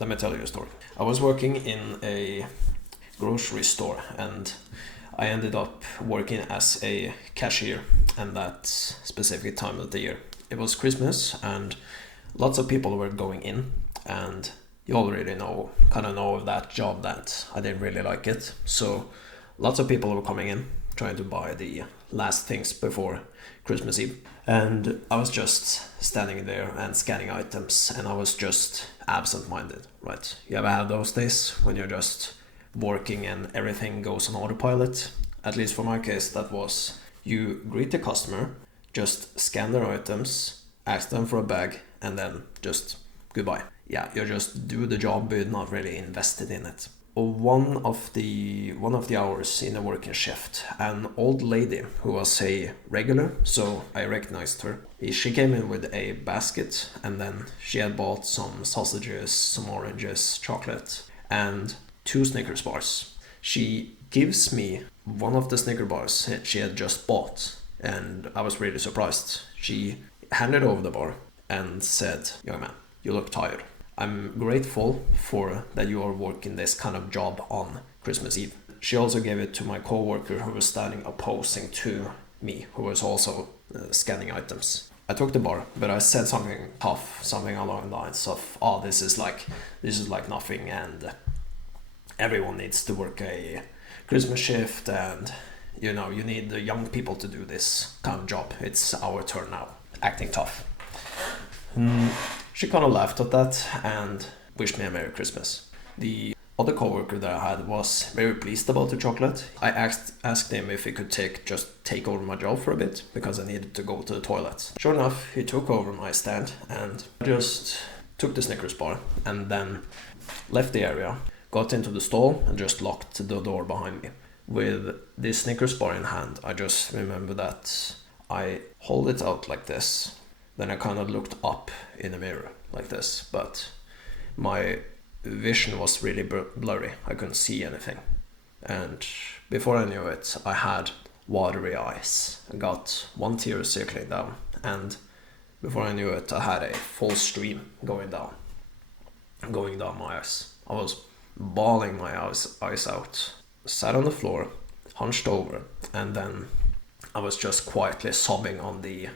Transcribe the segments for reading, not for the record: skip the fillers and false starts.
let me tell you a story. I was working in a grocery store and I ended up working as a cashier in that specific time of the year. It was Christmas and lots of people were going in, and you already kind of know of that job that I didn't really like it. So lots of people were coming in trying to buy the last things before Christmas Eve. And I was just standing there and scanning items, and I was just absent-minded, right? You ever have those days when you're just working and everything goes on autopilot? At least for my case, that was you greet the customer, just scan their items, ask them for a bag, and then just goodbye. Yeah, you just do the job, but not really invested in it. One of the hours in a working shift, an old lady who was a regular, so I recognized her. She came in with a basket, and then she had bought some sausages, some oranges, chocolate, and 2 Snickers bars. She gives me one of the Snickers bars she had just bought, and I was really surprised. She handed over the bar and said, "Young man, you look tired. I'm grateful for that you are working this kind of job on Christmas Eve." She also gave it to my coworker who was standing opposing to me, who was also scanning items. I took the bar, but I said something tough, something along the lines of, "Oh, this is like nothing, and everyone needs to work a Christmas shift, and you need the young people to do this kind of job. It's our turn now." Acting tough. She kind of laughed at that and wished me a Merry Christmas. The other coworker that I had was very pleased about the chocolate. I asked him if he could take over my job for a bit because I needed to go to the toilet. Sure enough, he took over my stand and just took the Snickers bar and then left the area, got into the stall and just locked the door behind me. With this Snickers bar in hand, I just remember that I hold it out like this. Then I kind of looked up in the mirror like this, but my vision was really blurry. I couldn't see anything. And before I knew it, I had watery eyes. I got one tear circling down, and before I knew it, I had a full stream going down my eyes. I was bawling my eyes out. Sat on the floor, hunched over, and then I was just quietly sobbing on the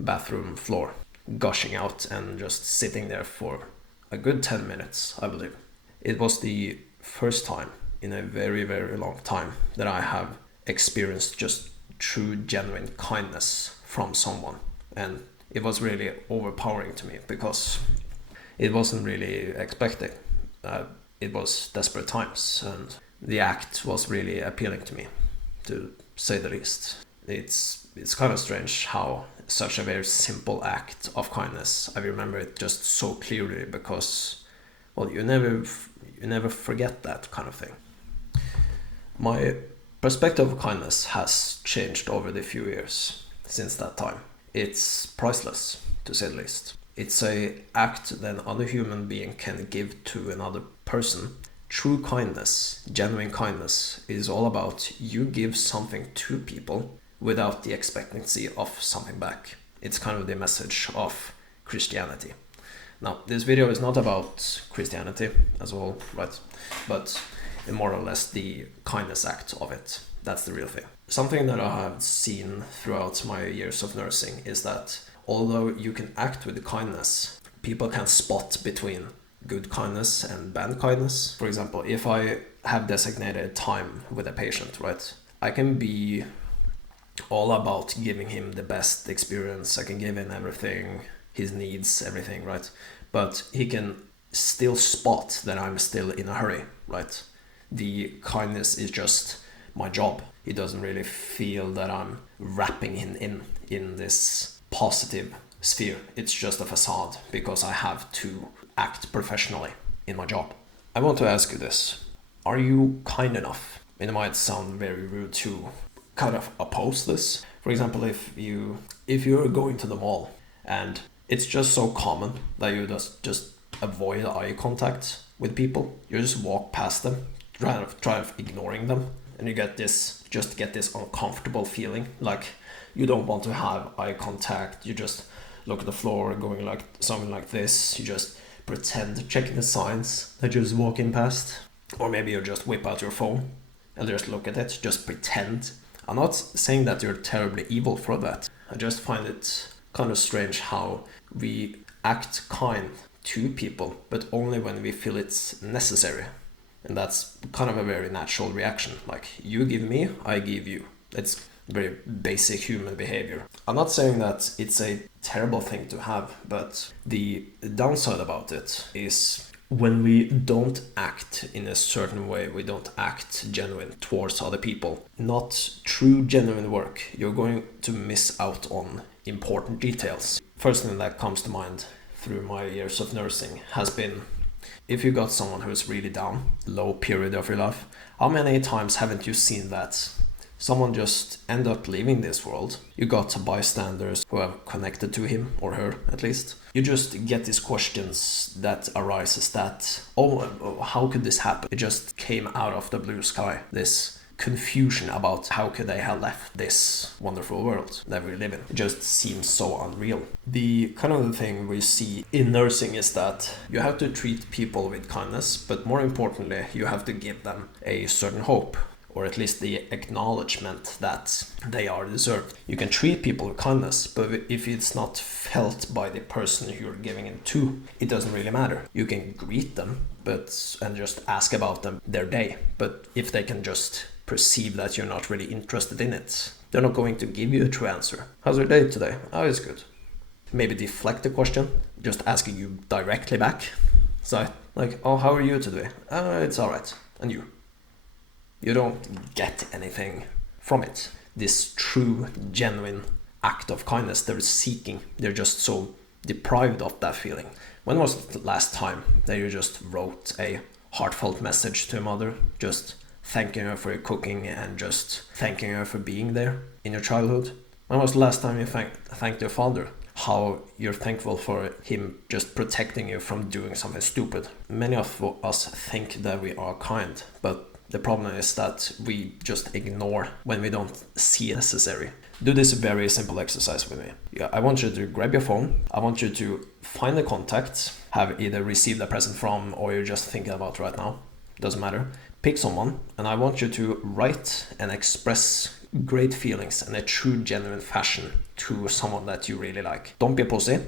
bathroom floor, gushing out and just sitting there for a good 10 minutes, I believe. It was the first time in a very, very long time that I have experienced just true, genuine kindness from someone. And it was really overpowering to me because it wasn't really expected. It was desperate times, and the act was really appealing to me, to say the least. It's kind of strange how such a very simple act of kindness, I remember it just so clearly because, well, you never forget that kind of thing. My perspective of kindness has changed over the few years since that time. It's priceless, to say the least. It's a act that another human being can give to another person. True kindness, genuine kindness, is all about you give something to people without the expectancy of something back. It's kind of the message of Christianity. Now, this video is not about Christianity as well, right? But more or less the kindness act of it. That's the real thing. Something that I have seen throughout my years of nursing is that although you can act with kindness, people can spot between good kindness and bad kindness. For example, if I have designated time with a patient, right, I can be all about giving him the best experience. I can give him everything, his needs, everything, right? But he can still spot that I'm still in a hurry, right? The kindness is just my job. He doesn't really feel that I'm wrapping him in this positive sphere. It's just a facade because I have to act professionally in my job. I want to ask you this. Are you kind enough? It might sound very rude to kind of oppose this. For example, if you're going to the mall and it's just so common that you just avoid eye contact with people. You just walk past them, try ignoring them, and you get this uncomfortable feeling like you don't want to have eye contact. You just look at the floor going like something like this. You just pretend checking the signs that you're just walking past. Or maybe you just whip out your phone and just look at it, just pretend. I'm not saying that you're terribly evil for that. I just find it kind of strange how we act kind to people, but only when we feel it's necessary. And that's kind of a very natural reaction. Like, you give me, I give you. It's very basic human behavior. I'm not saying that it's a terrible thing to have, but the downside about it is when we don't act in a certain way, we don't act genuine towards other people, not true genuine work, you're going to miss out on important details. First thing that comes to mind through my years of nursing has been, if you got someone who's really down, low period of your life, how many times haven't you seen that someone just end up leaving this world? You got bystanders who have connected to him or her, at least. You just get these questions that arises that, oh, how could this happen? It just came out of the blue sky. This confusion about how could they have left this wonderful world that we live in. It just seems so unreal. The kind of the thing we see in nursing is that you have to treat people with kindness, but more importantly, you have to give them a certain hope, or at least the acknowledgement that they are deserved. You can treat people with kindness, but if it's not felt by the person you're giving it to, it doesn't really matter. You can greet them and just ask about their day, but if they can just perceive that you're not really interested in it, they're not going to give you a true answer. How's your day today? Oh, it's good. Maybe deflect the question, just asking you directly back. So, like, oh, how are you today? It's alright. And you? You don't get anything from it. This true, genuine act of kindness they're seeking, they're just so deprived of that feeling. When was the last time that you just wrote a heartfelt message to a mother, just thanking her for your cooking and just thanking her for being there in your childhood? When was the last time you thanked your father? How you're thankful for him just protecting you from doing something stupid. Many of us think that we are kind, but the problem is that we just ignore when we don't see it necessary. Do this very simple exercise with me. Yeah, I want you to grab your phone. I want you to find the contact, have either received a present from or you're just thinking about right now. Doesn't matter. Pick someone, and I want you to write and express great feelings in a true, genuine fashion to someone that you really like. Don't be a pussy.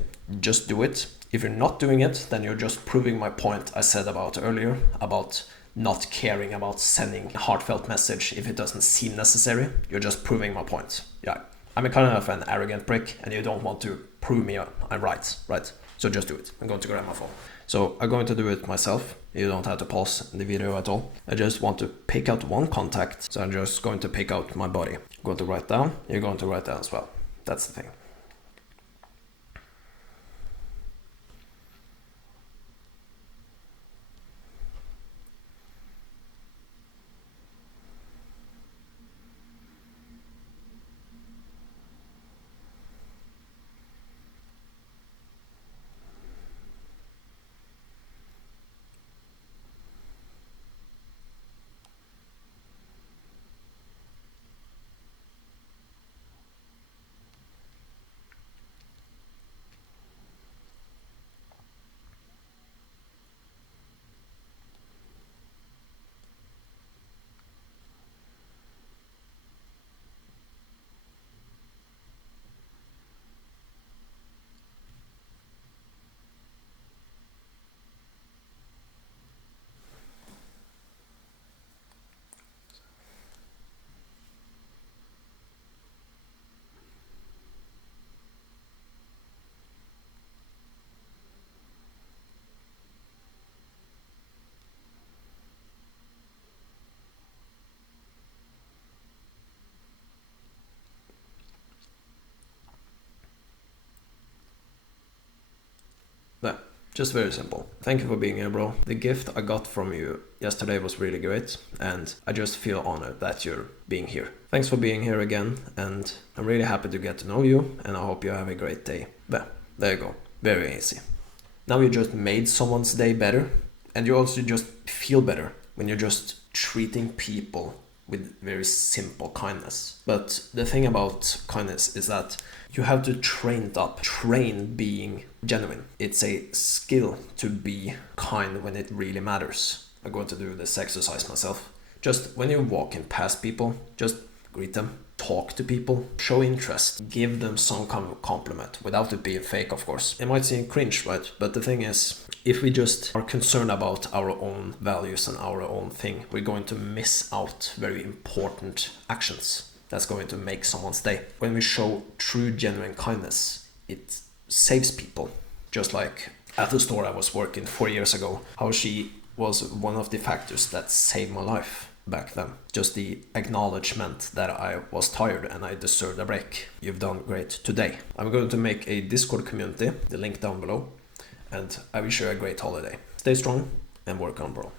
Just do it. If you're not doing it, then you're just proving my point I said about earlier about not caring about sending a heartfelt message if it doesn't seem necessary. You're just proving my point. Yeah, I'm a kind of an arrogant prick, and you don't want to prove me I'm right? So just do it. I'm going to grab my phone. So I'm going to do it myself. You don't have to pause the video at all. I just want to pick out one contact. So I'm just going to pick out my body. I'm going to write down. You're going to write down as well. That's the thing. No, just very simple. Thank you for being here, bro. The gift I got from you yesterday was really great, and I just feel honored that you're being here. Thanks for being here again, and I'm really happy to get to know you, and I hope you have a great day. There you go. Very easy. Now you just made someone's day better, and you also just feel better when you're just treating people with very simple kindness. But the thing about kindness is that you have to train it up. Train being genuine. It's a skill to be kind when it really matters. I'm going to do this exercise myself. Just when you're walking past people, just greet them, talk to people, show interest, give them some kind of compliment without it being fake, of course. It might seem cringe, right? But the thing is, if we just are concerned about our own values and our own thing, we're going to miss out very important actions that's going to make someone's day. When we show true, genuine kindness, it saves people. Just like at the store I was working 4 years ago, how she was one of the factors that saved my life back then. Just the acknowledgement that I was tired and I deserved a break. You've done great today. I'm going to make a Discord community, the link down below, and I wish you a great holiday. Stay strong and work on, bro.